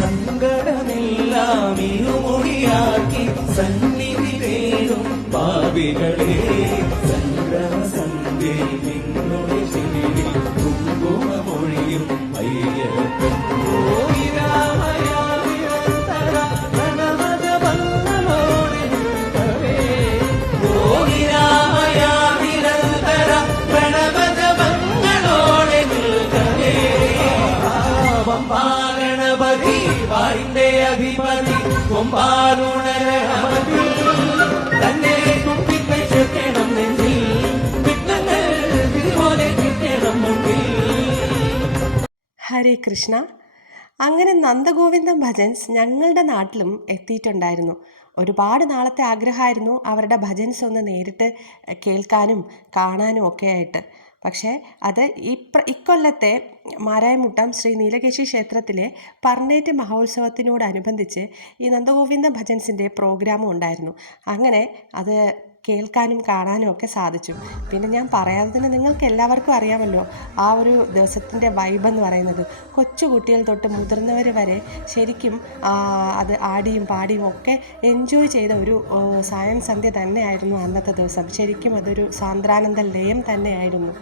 സങ്കടമെല്ലാം ഇരുമൊഴിയാക്കി സന്നിധി തേടും പാപികളെ സംഗ്രഹസന്ധി നിങ്ങളുടെ ചെവിയിൽ കുങ്കുമമൊഴിയും അയ്യപ്പൻ ഗണപതി വാരിന്റെ അധിപതി കൊമ്പാലുണരമതി തന്നെ കുട്ടിക്കണം നെഞ്ചിൽ വിഘ്നങ്ങൾ ഇതുപോലെ കിട്ടണം മുന്നിൽ. ഹരേ കൃഷ്ണ. അങ്ങനെ നന്ദഗോവിന്ദം ഭജൻസ് ഞങ്ങളുടെ നാട്ടിലും എത്തിയിട്ടുണ്ടായിരുന്നു. ഒരുപാട് നാളത്തെ ആഗ്രഹമായിരുന്നു അവരുടെ ഭജൻസ് ഒന്ന് നേരിട്ട് കേൾക്കാനും കാണാനും ഒക്കെ ആയിട്ട്. പക്ഷേ അത് ഇക്കൊല്ലത്തെ മാരായമുട്ടം ശ്രീ നീലകേശി ക്ഷേത്രത്തിലെ പർണേറ്റ് മഹോത്സവത്തിനോടനുബന്ധിച്ച് ഈ നന്ദഗോവിന്ദ ഭജൻസിൻ്റെ പ്രോഗ്രാമും ഉണ്ടായിരുന്നു. അങ്ങനെ അത് കേൾക്കാനും കാണാനും ഒക്കെ സാധിച്ചു. പിന്നെ ഞാൻ പറയാതെ തന്നെ നിങ്ങൾക്ക് എല്ലാവർക്കും അറിയാമല്ലോ ആ ഒരു ദിവസത്തിൻ്റെ വൈബ് എന്ന് പറയുന്നത്. കൊച്ചു കുട്ടികൾ തൊട്ട് മുതിർന്നവർ വരെ ശരിക്കും അത് ആടിയും പാടിയും ഒക്കെ എൻജോയ് ചെയ്ത ഒരു സായം സന്ധ്യ തന്നെയായിരുന്നു അന്നത്തെ ദിവസം. ശരിക്കും അതൊരു സാന്ദ്രാനന്ദ ലയം തന്നെയായിരുന്നു.